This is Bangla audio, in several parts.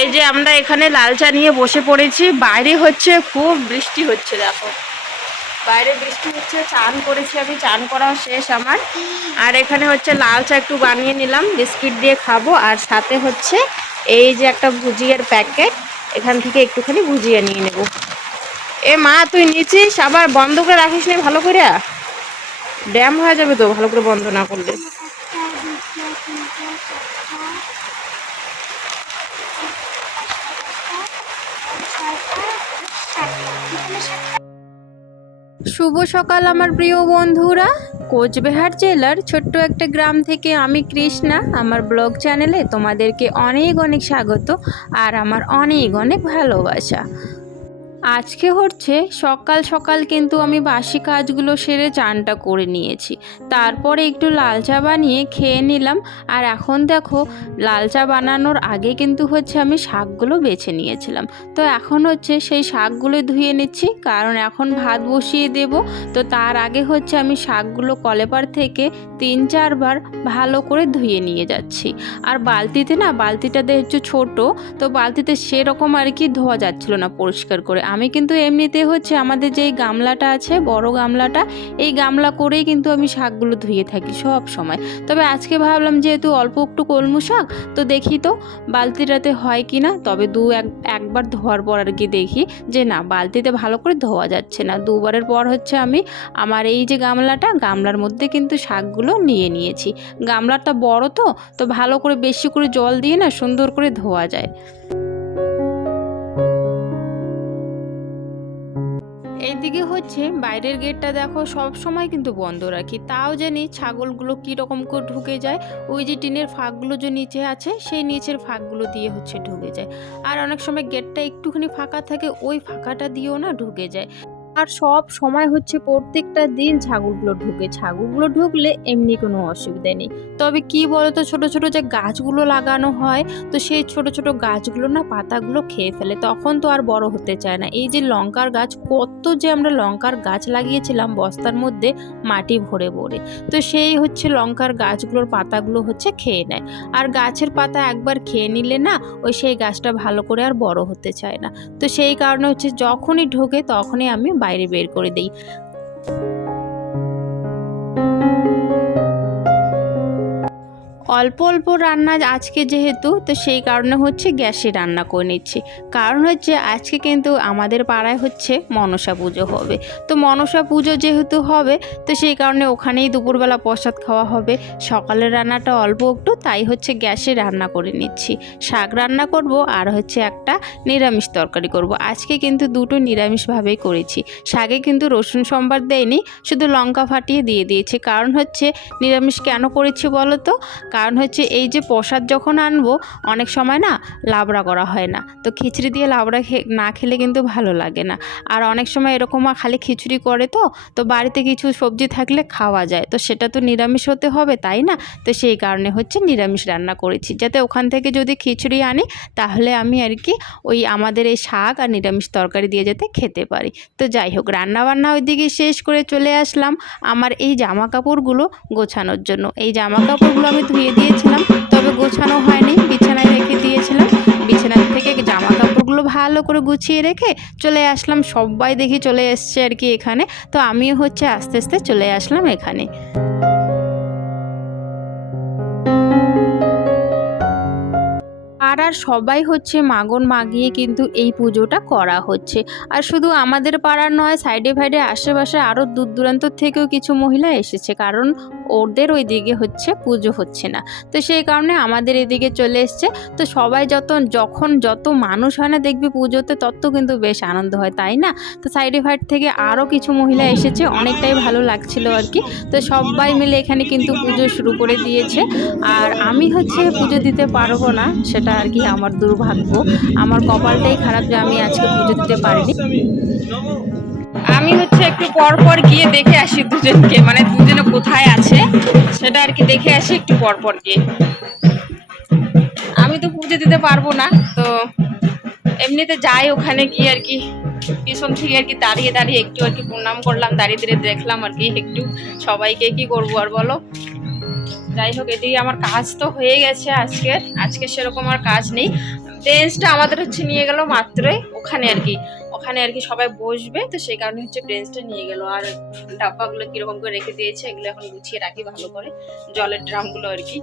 এই যে আমরা এখানে লাল চা নিয়ে বসে পড়েছি। বাইরে হচ্ছে খুব বৃষ্টি হচ্ছে, দেখো। বাইরে বৃষ্টি হচ্ছে, চান করেছি আমি, চান করাও শেষ আমার। আর এখানে হচ্ছে লাল চা একটু বানিয়ে নিলাম, বিস্কিট দিয়ে খাব। আর সাথে হচ্ছে এই যে একটা ভুজিয়ার প্যাকেট, এখান থেকে একটুখানি ভুজিয়া নিয়ে নেব। এ মা, তুই নিচিস আবার বন্ধ করে রাখিস নি ভালো করে ড্যাম হয়ে যাবে তো, ভালো করে বন্ধ না করলে। শুভ সকাল, আমার প্রিয় বন্ধুরা। কোচবিহার জেলার ছোট্ট একটা গ্রাম থেকে আমি কৃষ্ণা। আমার ব্লগ চ্যানেলে তোমাদেরকে অনেক অনেক স্বাগত আর আমার অনেক অনেক ভালোবাসা। আজকে হচ্ছে সকাল সকাল কিন্তু আমি বাসি কাজগুলো সেরে চানটা করে নিয়েছি। তারপরে একটু লাল চা বানিয়ে খেয়ে নিলাম। আর এখন দেখো, লাল চা বানানোর আগে কিন্তু হচ্ছে আমি শাকগুলো বেছে নিয়েছিলাম। তো এখন হচ্ছে সেই শাকগুলো ধুয়ে নিচ্ছি, কারণ এখন ভাত বসিয়ে দেব। তো তার আগে হচ্ছে আমি শাকগুলো কলেপার থেকে তিন চারবার ভালো করে ধুয়ে নিয়ে যাচ্ছি। আর বালতিতে না, বালতিটা হচ্ছে ছোট, তো বালতিতে সেরকম আর কি ধোয়া যাচ্ছিল না পরিষ্কার করে। আমি কিন্তু এমনিতে হচ্ছে আমাদের যেই গামলাটা আছে, বড় গামলাটা, এই গামলা করেই কিন্তু আমি শাকগুলো ধুয়ে থাকি সব সময়। তবে আজকে ভাবলাম যেহেতু অল্প একটু কলমু শাক, তো দেখি তো বালতিটাতে হয় কি না তবে দু এক, একবার ধোয়ার পর আর কি দেখি যে না, বালতিতে ভালো করে ধোয়া যাচ্ছে না। দুবারের পর হচ্ছে আমি আমার এই যে গামলাটা, গামলার মধ্যে কিন্তু শাকগুলো নিয়ে নিয়েছি। গামলাটা বড় তো তো ভালো করে বেশি করে জল দিয়ে না সুন্দর করে ধোয়া যায়। হচ্ছে বাইরের গেটটা দেখো সব সময় কিন্তু বন্ধ রাখি। তাও জানি ছাগলগুলো কীরকম করে ঢুকে যায়, ওই যে টিনের ফাঁকগুলো যে নিচে আছে, সেই নিচের ফাঁকগুলো দিয়ে হচ্ছে ঢুকে যায়। আর অনেক সময় গেটটা একটুখানি ফাঁকা থাকে, ওই ফাঁকাটা দিয়েও না ঢুকে যায়। আর সব সময় হচ্ছে প্রত্যেকটা দিন ছাগলগুলো ঢুকে। ছাগলগুলো ঢুকলে এমনি কোনো অসুবিধা নেই। তবে কি বলতো, ছোট ছোট যে গাছগুলো লাগানো হয়, তো সেই ছোট ছোট গাছগুলো না পাতাগুলো খেয়ে ফেলে। তখন তো আর বড় হতে চায় না। এই যে লঙ্কার গাছ, কত যে আমরা লঙ্কার গাছ লাগিয়েছিলাম, বস্তার মধ্যে মাটি ভরে ভরে। তো সেই হচ্ছে লঙ্কার গাছগুলোর পাতাগুলো হচ্ছে খেয়ে নেয়। আর গাছের পাতা একবার খেয়ে নিলে না, ওই সেই গাছটা ভালো করে আর বড় হতে চায় না। তো সেই কারণে হচ্ছে যখনই ঢোকে, তখনই আমি বাইরে বের করে দিই। অল্প অল্প রান্না আজকে যেহেতু, তো সেই কারণে হচ্ছে গ্যাসে রান্না করে নিচ্ছি। কারণ হচ্ছে আজকে কিন্তু আমাদের পাড়ায় হচ্ছে মনসা পুজো হবে। তো মনসা পুজো যেহেতু হবে, তো সেই কারণে ওখানেই দুপুরবেলা প্রসাদ খাওয়া হবে। সকালের রান্নাটা অল্প একটু, তাই হচ্ছে গ্যাসে রান্না করে নিচ্ছি। শাক রান্না করব আর হচ্ছে একটা নিরামিষ তরকারি করব। আজকে কিন্তু দুটো নিরামিষভাবেই করেছি। শাকে কিন্তু রসুন সম্বার দেয়নি, শুধু লঙ্কা ফাটিয়ে দিয়ে দিয়েছি। কারণ হচ্ছে নিরামিষ কেন করেছি বলো তো? কারণ হচ্ছে এই যে প্রসাদ যখন আনব, অনেক সময় না লাবড়া করা হয় না। তো খিচড়ি দিয়ে লাবড়া না খেলে কিন্তু ভালো লাগে না। আর অনেক সময় এরকম খালি খিচুড়ি করে তো তো বাড়িতে কিছু সবজি থাকলে খাওয়া যায়। তো সেটা তো নিরামিষ হতে হবে, তাই না? তো সেই কারণে হচ্ছে নিরামিষ রান্না করেছি। যাতে ওখান থেকে যদি খিচুড়ি আনি, তাহলে আমি আর কি ওই আমাদের এই শাক আর নিরামিষ তরকারি দিয়ে যাতে খেতে পারি। তো যাই হোক রান্না বান্না ওইদিকে শেষ করে চলে আসলাম। আমার এই জামা কাপড়গুলো গোছানোর জন্য। এই জামা কাপড়গুলো আমি ধুয়ে ভালো করে গুছিয়ে রেখে চলে আসলাম। সবাই দেখি চলে এসছে আর কি এখানে। তো আমিও হচ্ছে আস্তে আস্তে চলে আসলাম এখানে। পাড়ার সবাই হচ্ছে মাগন মাগিয়ে কিন্তু এই পুজোটা করা হচ্ছে। আর শুধু আমাদের পাড়ার নয় সাইডে ফাইডে আশেপাশে আরও দূর দূরান্ত থেকেও কিছু মহিলা এসেছে। কারণ ওদের ওই দিকে হচ্ছে পুজো হচ্ছে না। তো সেই কারণে আমাদের এদিকে চলে এসছে। তো সবাই যত, যখন যত মানুষ হয় না দেখবি পুজোতে, তত কিন্তু বেশ আনন্দ হয়, তাই না? তো সাইড ফাইড থেকে আরও কিছু মহিলা এসেছে, অনেকটাই ভালো লাগছিল আর কি। তো সবাই মিলে এখানে কিন্তু পুজো শুরু করে দিয়েছে। আর আমি হচ্ছে পুজো দিতে পারব না, সেটা আর কি আমার দুর্ভাগ্য। আমার কপালটাই খারাপ যে আমি আজকে পুজো দিতে পারিনি। আমি একটু পর পর গিয়ে দেখে আসি দুজনকে। মানে দুজনে কোথায় আছে, সেটা আর কি দেখে আসি একটু পর পর গিয়ে। আমি তো পুজো দিতে পারব না, তো এমনিতে যাই ওখানে গিয়ে আর কি। পিছন থেকে আর কি দাঁড়িয়ে দাঁড়িয়ে একটু আর কি প্রণাম করলাম, দাঁড়িয়ে দাঁড়িয়ে দেখলাম আর কি একটু সবাইকে কি করব আর বলো। যাই হোক, এদিকে আমার কাজ তো হয়ে গেছে আজকের। আজকে সেরকম আর কাজ নেই। বেঞ্চটা আমাদের হচ্ছে নিয়ে গেল মাত্রই ওখানে আর কি। ওখানে আর কি সবাই বসবে, তো সেই কারণে হচ্ছে ব্রেঞ্চটা নিয়ে গেল। আর ডাব্বাগুলো কীরকম করে রেখে দিয়েছে, এগুলো এখন গুছিয়ে রাখি ভালো করে, জলের ড্রামগুলো আর কি।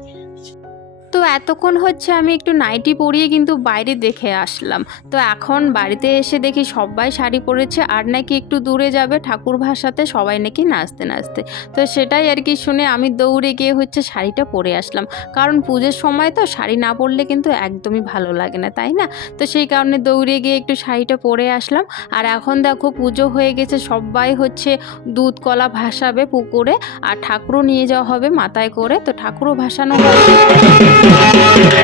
তো এতক্ষণ হচ্ছে আমি একটু নাইটি পরিয়ে কিন্তু বাইরে দেখে আসলাম। তো এখন বাড়িতে এসে দেখি সবাই শাড়ি পরেছে, আর নাকি একটু দূরে যাবে ঠাকুর ভাষাতে সবাই নাকি নাচতে নাচতে। তো সেটাই আর কি শুনে আমি দৌড়ে গিয়ে হচ্ছে শাড়িটা পরে আসলাম। কারণ পুজোর সময় তো শাড়ি না পরলে কিন্তু একদমই ভালো লাগে না, তাই না? তো সেই কারণে দৌড়ে গিয়ে একটু শাড়িটা পরে আসলাম। আর এখন দেখো পুজো হয়ে গেছে, সবাই হচ্ছে দুধ কলা ভাসাবে পুকুরে, আর ঠাকুরও নিয়ে যাওয়া হবে মাথায় করে। তো ঠাকুরও ভাসানো হবে। পুকুরে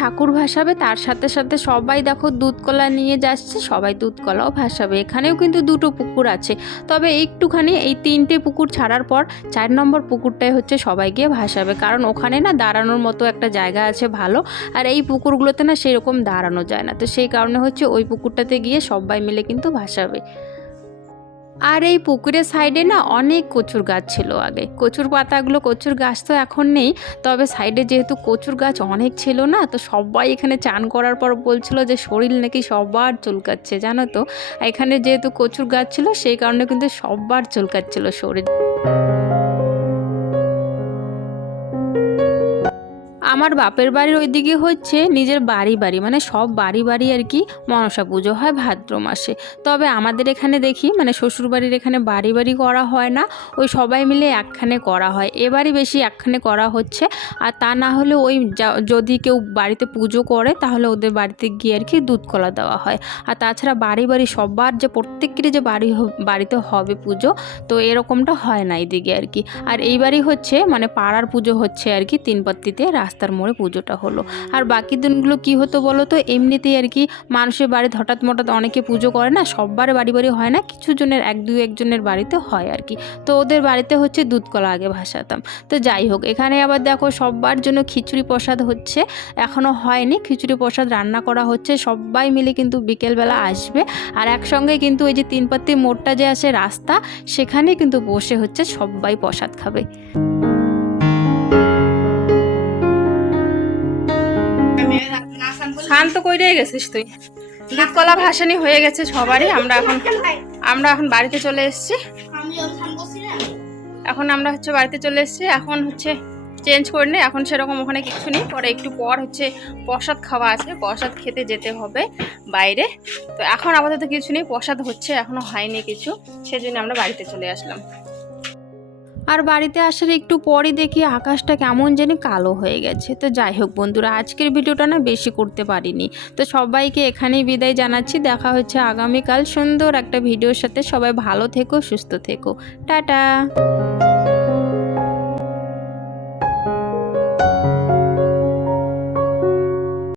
ঠাকুর ভাসাবে, তার সাথে সাথে সবাই দেখো দুধকলা নিয়ে যাচ্ছে, সবাই দুধকলাও ভাসাবে। এখানেও কিন্তু দুটো পুকুর আছে। তবে একটুখানি এই তিনটে পুকুর ছাড়ার পর চার নম্বর পুকুরটাই হচ্ছে সবাই গিয়ে ভাসাবে। কারণ ওখানে না দাঁড়ানোর মতো একটা জায়গা আছে ভালো, আর এই পুকুরগুলোতে না সেরকম দাঁড়ানো যায় না। তো সেই কারণে হচ্ছে ওই পুকুরটাতে গিয়ে সবাই মিলে কিন্তু ভাসাবে। আর এই পুকুরের সাইডে না অনেক কচুর গাছ ছিল আগে। কচুর পাতাগুলো, কচুর গাছ তো এখন নেই, তবে সাইডে যেহেতু কচুর গাছ অনেক ছিল না, তো সবাই এখানে চান করার পর বলছিল যে শরীর নাকি সবার চুলকাচ্ছে, জানো তো? এখানে যেহেতু কচুর গাছ ছিল, সেই কারণে কিন্তু সববার চুলকাচ্ছিল শরীর। আমার বাপের বাড়ির ওইদিকে হচ্ছে নিজের বাড়ি বাড়ি মানে সব বাড়ি বাড়ি আর কি মনসা পুজো হয় ভাদ্র মাসে। তবে আমাদের এখানে দেখি মানে শ্বশুর বাড়ির এখানে বাড়ি বাড়ি করা হয় না, ওই সবাই মিলে একখানে করা হয়। এবারই বেশি একখানে করা হচ্ছে, আর তা না হলে ওই যদি কেউ বাড়িতে পুজো করে, তাহলে ওদের বাড়িতে গিয়ে আর কি দুধ কলা দেওয়া হয়। আর তাছাড়া বাড়ি বাড়ি সবার যে, প্রত্যেকেরই যে বাড়ি বাড়িতে হবে পুজো, তো এরকমটা হয় না এইদিকে আর কি। আর এইবারই হচ্ছে মানে পাড়ার পুজো হচ্ছে আর কি তিনপাত্তিতে, রাস্তার মোড়ে পুজোটা হলো। আর বাকি দিনগুলো কি হতো বলো তো এমনিতেই আর কি মানুষের বাড়িতে হঠাৎ মঠাৎ অনেকে পুজো করে না, সববার বাড়ি বাড়ি হয় না, কিছু জনের এক দুই একজনের বাড়িতে হয় আর কি। তো ওদের বাড়িতে হচ্ছে দুধ কলা আগে ভাসাতাম। তো যাই হোক, এখানে আবার দেখো সবার জন্য খিচুড়ি প্রসাদ হচ্ছে এখনও হয়নি। খিচুড়ি প্রসাদ রান্না করা হচ্ছে সবাই মিলে কিন্তু বিকেলবেলা আসবে। আর একসঙ্গে কিন্তু ওই যে তিনপাত্তি মোড়টা যে আছে রাস্তা সেখানে কিন্তু বসে হচ্ছে সবাই প্রসাদ খাবে। স্নান তো কইরেই গেছিস তুই? দুধ কলা ভাসানি হয়ে গেছে সবারই, আমরা এখন আমরা এখন বাড়িতে চলে এসেছি। এখন আমরা হচ্ছে বাড়িতে চলে এসেছি। এখন হচ্ছে চেঞ্জ করে নে, এখন সেরকম ওখানে কিছু নেই। পরে একটু পর হচ্ছে প্রসাদ খাওয়া আছে। প্রসাদ খেতে যেতে হবে বাইরে। তো এখন আপাতত কিছু নেই, প্রসাদ হচ্ছে এখনও হয়নি কিছু। সেজন্য আমরা বাড়িতে চলে আসলাম। আর বাড়িতে আসার একটু পরই দেখি আকাশটা কেমন যেন কালো হয়ে গেছে। তো যাই হোক বন্ধুরা, আজকের ভিডিওটা না বেশি করতে পারিনি। তো সবাইকে এখানেই বিদায় জানাচ্ছি। দেখা হচ্ছে আগামীকাল সুন্দর একটা ভিডিওর সাথে। সবাই ভালো থেকো, সুস্থ থেকো। টাটা!